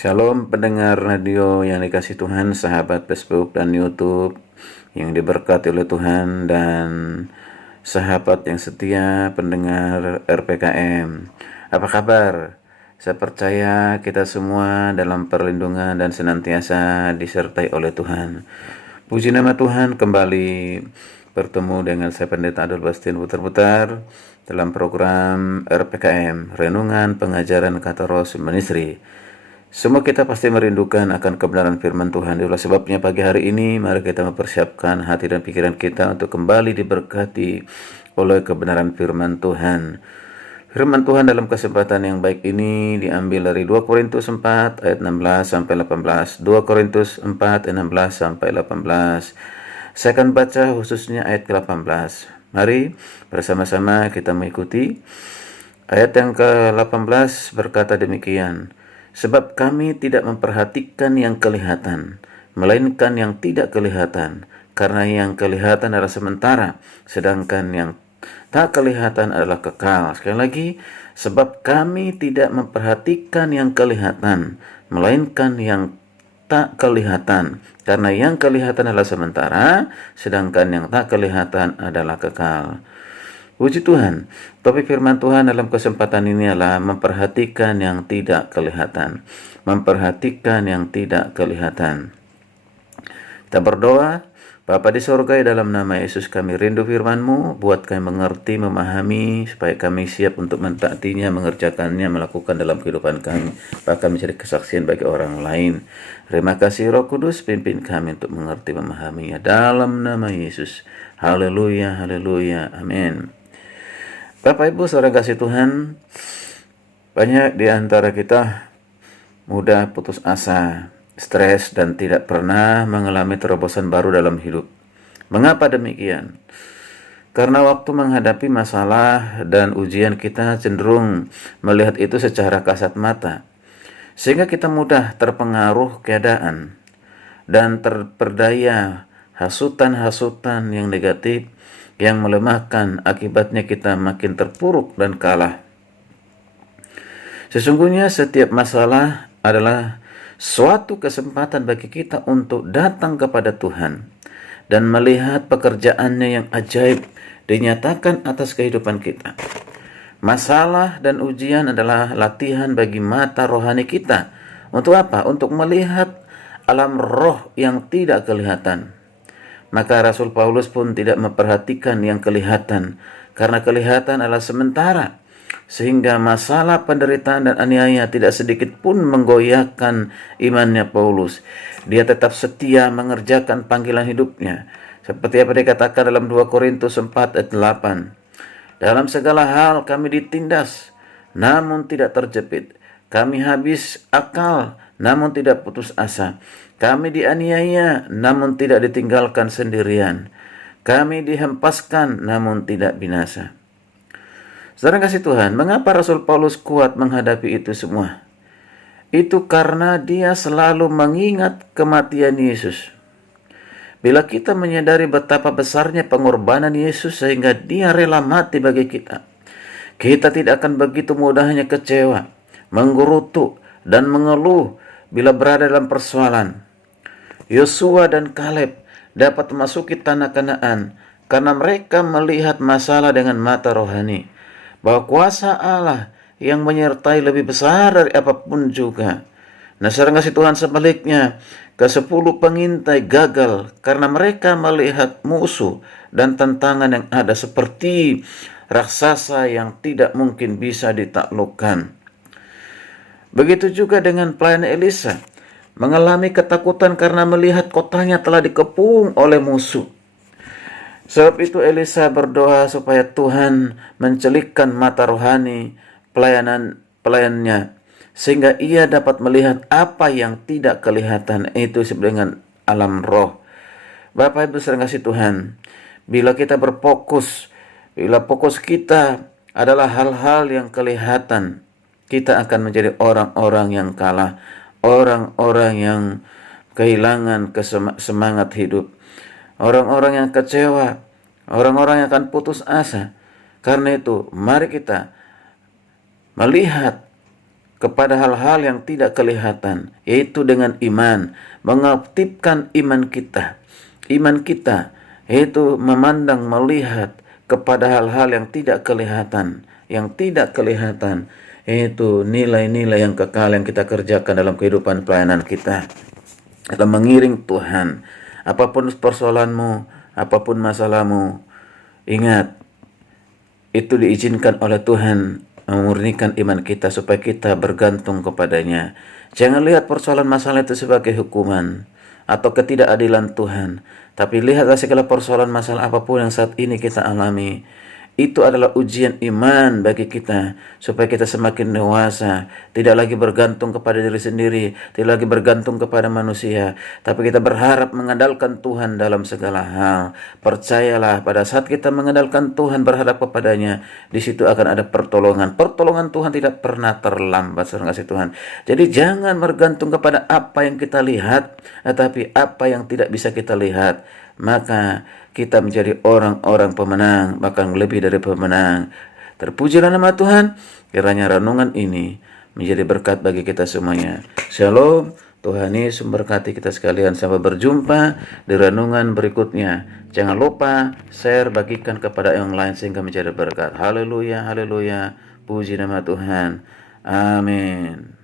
Shalom pendengar radio yang dikasih Tuhan, sahabat Facebook dan YouTube yang diberkati oleh Tuhan, dan sahabat yang setia pendengar RPKM. Apa kabar? Saya percaya kita semua dalam perlindungan dan senantiasa disertai oleh Tuhan. Puji nama Tuhan, kembali bertemu dengan saya Pendeta Adol Bastian Putar-Putar dalam program RPKM, Renungan Pengajaran Kata Roh Ministry. Semua kita pasti merindukan akan kebenaran firman Tuhan. Itulah sebabnya pagi hari ini mari kita mempersiapkan hati dan pikiran kita untuk kembali diberkati oleh kebenaran firman Tuhan. Firman Tuhan dalam kesempatan yang baik ini diambil dari 2 Korintus 4 ayat 16 sampai 18. 2 Korintus 4 ayat 16 sampai 18. Saya akan baca khususnya ayat ke-18. Mari bersama-sama kita mengikuti. Ayat yang ke-18 berkata demikian. Sebab kami tidak memperhatikan yang kelihatan, melainkan yang tidak kelihatan, karena yang kelihatan adalah sementara, sedangkan yang tak kelihatan adalah kekal. Sekali lagi, sebab kami tidak memperhatikan yang kelihatan, melainkan yang tak kelihatan, karena yang kelihatan adalah sementara, sedangkan yang tak kelihatan adalah kekal. Puji Tuhan, topik firman Tuhan dalam kesempatan ini adalah memperhatikan yang tidak kelihatan. Memperhatikan yang tidak kelihatan. Kita berdoa. Bapa di sorga, dalam nama Yesus kami rindu firman-Mu, buat kami mengerti, memahami, supaya kami siap untuk mentaatinya, mengerjakannya, melakukan dalam kehidupan kami, bahkan menjadi kesaksian bagi orang lain. Terima kasih Roh Kudus, pimpin kami untuk mengerti, memahaminya, dalam nama Yesus. Haleluya, haleluya, amin. Bapak Ibu saudara kasih Tuhan, banyak di antara kita mudah putus asa, stres, dan tidak pernah mengalami terobosan baru dalam hidup. Mengapa demikian? Karena waktu menghadapi masalah dan ujian kita cenderung melihat itu secara kasat mata, sehingga kita mudah terpengaruh keadaan dan terperdaya hasutan-hasutan yang negatif yang melemahkan. Akibatnya kita makin terpuruk dan kalah. Sesungguhnya setiap masalah adalah suatu kesempatan bagi kita untuk datang kepada Tuhan dan melihat pekerjaannya yang ajaib dinyatakan atas kehidupan kita. Masalah dan ujian adalah latihan bagi mata rohani kita. Untuk apa? Untuk melihat alam roh yang tidak kelihatan. Maka Rasul Paulus pun tidak memperhatikan yang kelihatan, karena kelihatan adalah sementara, sehingga masalah, penderitaan, dan aniaya tidak sedikit pun menggoyahkan imannya Paulus. Dia tetap setia mengerjakan panggilan hidupnya, seperti apa dikatakan dalam 2 Korintus 4 ayat 8. Dalam segala hal kami ditindas, namun tidak terjepit. Kami habis akal, namun tidak putus asa. Kami dianiaya, namun tidak ditinggalkan sendirian. Kami dihempaskan, namun tidak binasa. Saudara kasih Tuhan, mengapa Rasul Paulus kuat menghadapi itu semua? Itu karena dia selalu mengingat kematian Yesus. Bila kita menyadari betapa besarnya pengorbanan Yesus sehingga dia rela mati bagi kita, kita tidak akan begitu mudahnya kecewa, menggerutu, dan mengeluh bila berada dalam persoalan. Yosua dan Kaleb dapat memasuki tanah Kanaan karena mereka melihat masalah dengan mata rohani, bahwa kuasa Allah yang menyertai lebih besar dari apapun juga. Nah, saudara kasih Tuhan, sebaliknya, ke-10 pengintai gagal karena mereka melihat musuh dan tantangan yang ada seperti raksasa yang tidak mungkin bisa ditaklukkan. Begitu juga dengan pelayan Elisa, mengalami ketakutan karena melihat kotanya telah dikepung oleh musuh. Sebab itu Elisa berdoa supaya Tuhan mencelikkan mata rohani pelayannya, sehingga ia dapat melihat apa yang tidak kelihatan, itu disebut dengan alam roh. Bapak Ibu saudara kasih Tuhan, bila kita berfokus, bila fokus kita adalah hal-hal yang kelihatan, kita akan menjadi orang-orang yang kalah, orang-orang yang kehilangan semangat hidup, orang-orang yang kecewa, orang-orang yang akan putus asa. Karena itu, mari kita melihat kepada hal-hal yang tidak kelihatan, yaitu dengan iman, mengaktifkan iman kita. Iman kita yaitu memandang, melihat kepada hal-hal yang tidak kelihatan, yaitu nilai-nilai yang kekal yang kita kerjakan dalam kehidupan pelayanan kita. Dalam mengiring Tuhan, apapun persoalanmu, apapun masalahmu, ingat, itu diizinkan oleh Tuhan memurnikan iman kita supaya kita bergantung kepadanya. Jangan lihat persoalan masalah itu sebagai hukuman atau ketidakadilan Tuhan, tapi lihatlah segala persoalan masalah apapun yang saat ini kita alami. Itu adalah ujian iman bagi kita supaya kita semakin dewasa, tidak lagi bergantung kepada diri sendiri, tidak lagi bergantung kepada manusia, tapi kita berharap mengandalkan Tuhan dalam segala hal. Percayalah, pada saat kita mengandalkan Tuhan, berharap kepadanya, di situ akan ada pertolongan. Pertolongan Tuhan tidak pernah terlambat, saudara kasih Tuhan. Jadi jangan bergantung kepada apa yang kita lihat, tetapi apa yang tidak bisa kita lihat. Maka kita menjadi orang-orang pemenang, bahkan lebih dari pemenang. Terpujilah nama Tuhan, kiranya renungan ini menjadi berkat bagi kita semuanya. Shalom, Tuhan Yesus memberkati kita sekalian. Sampai berjumpa di renungan berikutnya. Jangan lupa share, bagikan kepada yang lain sehingga menjadi berkat. Haleluya, haleluya, puji nama Tuhan. Amin.